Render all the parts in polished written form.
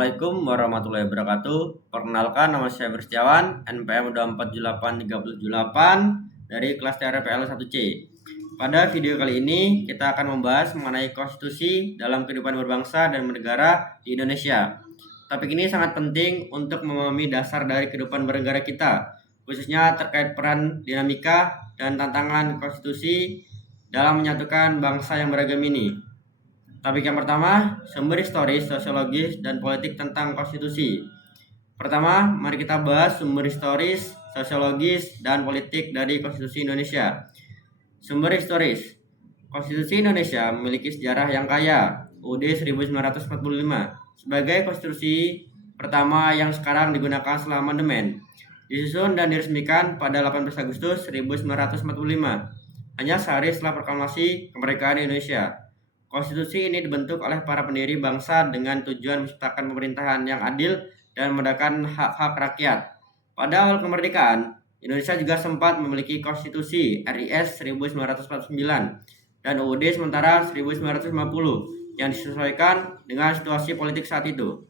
Assalamualaikum warahmatullahi wabarakatuh. Perkenalkan, nama saya Berstiawan, NPM 2478378 dari kelas TRPL 1C. Pada video kali ini kita akan membahas mengenai konstitusi dalam kehidupan berbangsa dan bernegara di Indonesia. Topik ini sangat penting untuk memahami dasar dari kehidupan bernegara kita, khususnya terkait peran, dinamika, dan tantangan konstitusi dalam menyatukan bangsa yang beragam ini. Topik yang pertama, sumber historis, sosiologis, dan politik tentang konstitusi. Pertama, mari kita bahas sumber historis, sosiologis, dan politik dari Konstitusi Indonesia. Sumber historis. Konstitusi Indonesia memiliki sejarah yang kaya, UUD 1945, sebagai konstitusi pertama yang sekarang digunakan selama amandemen. Disusun dan diresmikan pada 18 Agustus 1945, hanya sehari setelah proklamasi kemerdekaan Indonesia. Konstitusi ini dibentuk oleh para pendiri bangsa dengan tujuan menciptakan pemerintahan yang adil dan menegakkan hak-hak rakyat. Pada awal kemerdekaan, Indonesia juga sempat memiliki konstitusi RIS 1949 dan UUD sementara 1950 yang disesuaikan dengan situasi politik saat itu.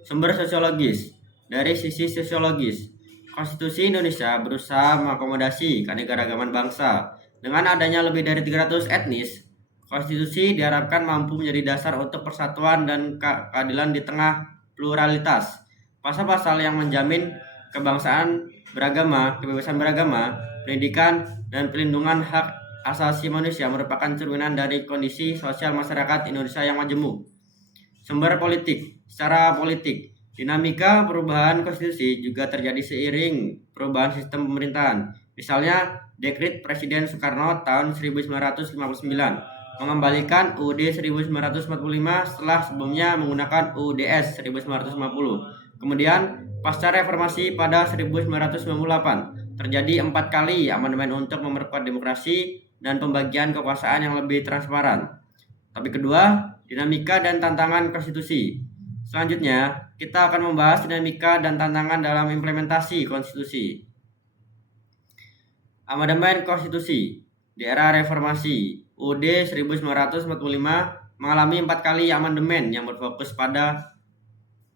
Sumber sosiologis. Dari sisi sosiologis, Konstitusi Indonesia berusaha mengakomodasi keanekaragaman bangsa. Dengan adanya lebih dari 300 etnis, konstitusi diharapkan mampu menjadi dasar untuk persatuan dan keadilan di tengah pluralitas. Pasal-pasal yang menjamin kebangsaan beragama, kebebasan beragama, pendidikan, dan perlindungan hak asasi manusia merupakan cerminan dari kondisi sosial masyarakat Indonesia yang majemuk. Sumber politik. Secara politik, dinamika perubahan konstitusi juga terjadi seiring perubahan sistem pemerintahan. Misalnya, Dekret Presiden Soekarno tahun 1959 mengembalikan UUD 1945 setelah sebelumnya menggunakan UUDS 1950. Kemudian, pasca reformasi pada 1998, terjadi 4 kali amandemen untuk memperkuat demokrasi dan pembagian kekuasaan yang lebih transparan. Topik kedua, dinamika dan tantangan konstitusi. Selanjutnya, kita akan membahas dinamika dan tantangan dalam implementasi konstitusi. Amandemen konstitusi di era reformasi. UUD 1945 mengalami 4 kali amandemen yang berfokus pada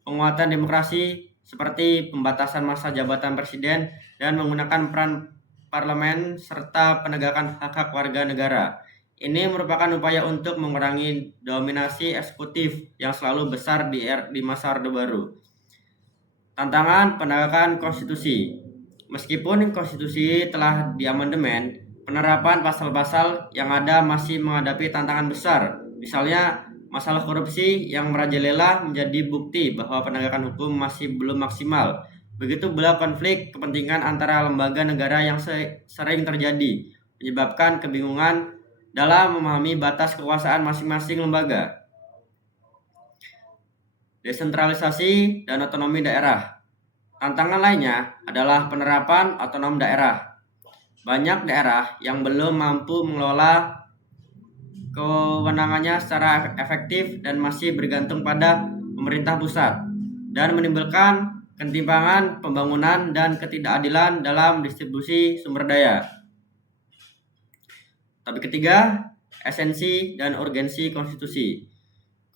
penguatan demokrasi seperti pembatasan masa jabatan presiden dan menggunakan peran parlemen serta penegakan hak-hak warga negara. Ini merupakan upaya untuk mengurangi dominasi eksekutif yang selalu besar di masa Orde Baru. Tantangan penegakan konstitusi. Meskipun konstitusi telah diamandemen, penerapan pasal-pasal yang ada masih menghadapi tantangan besar. Misalnya, masalah korupsi yang merajalela menjadi bukti bahwa penegakan hukum masih belum maksimal. Begitu pula konflik kepentingan antara lembaga negara yang sering terjadi, menyebabkan kebingungan dalam memahami batas kekuasaan masing-masing lembaga. Desentralisasi dan otonomi daerah. Tantangan lainnya adalah penerapan otonom daerah. Banyak daerah yang belum mampu mengelola kewenangannya secara efektif dan masih bergantung pada pemerintah pusat dan menimbulkan ketimpangan pembangunan dan ketidakadilan dalam distribusi sumber daya. Topik ketiga, esensi dan urgensi konstitusi.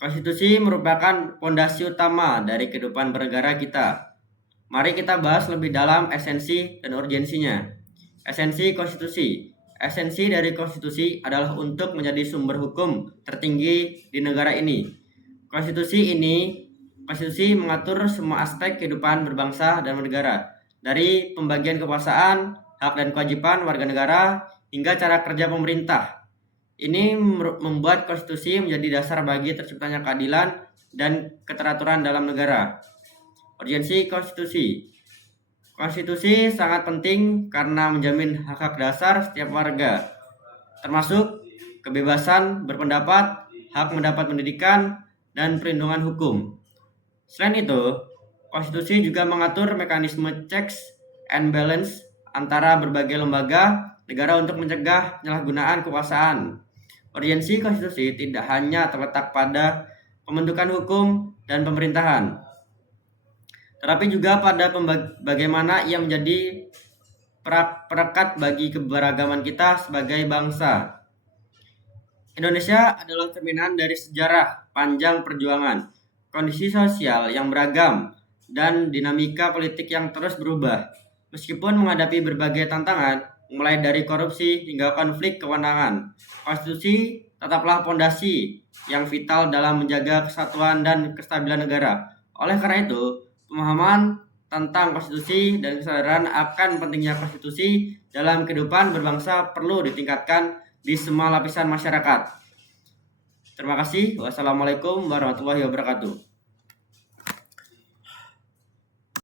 Konstitusi merupakan fondasi utama dari kehidupan bernegara kita. Mari kita bahas lebih dalam esensi dan urgensinya. Esensi konstitusi. Esensi dari konstitusi adalah untuk menjadi sumber hukum tertinggi di negara ini. Konstitusi mengatur semua aspek kehidupan berbangsa dan bernegara, dari pembagian kekuasaan, hak dan kewajiban warga negara, hingga cara kerja pemerintah. Ini membuat konstitusi menjadi dasar bagi terciptanya keadilan dan keteraturan dalam negara. Urgensi konstitusi. Konstitusi sangat penting karena menjamin hak-hak dasar setiap warga, termasuk kebebasan berpendapat, hak mendapat pendidikan, dan perlindungan hukum. Selain itu, konstitusi juga mengatur mekanisme checks and balance antara berbagai lembaga negara untuk mencegah penyalahgunaan kekuasaan. Urgensi konstitusi tidak hanya terletak pada pembentukan hukum dan pemerintahan, tetapi juga pada bagaimana ia menjadi perekat bagi keberagaman kita sebagai bangsa. Indonesia adalah cerminan dari sejarah panjang perjuangan. kondisi sosial yang beragam, dan dinamika politik yang terus berubah. Meskipun menghadapi berbagai tantangan, mulai dari korupsi hingga konflik kewenangan, konstitusi tetaplah pondasi yang vital dalam menjaga kesatuan dan kestabilan negara. Oleh karena itu, pemahaman tentang konstitusi dan kesadaran akan pentingnya konstitusi dalam kehidupan berbangsa perlu ditingkatkan di semua lapisan masyarakat. Terima kasih. Wassalamualaikum warahmatullahi wabarakatuh.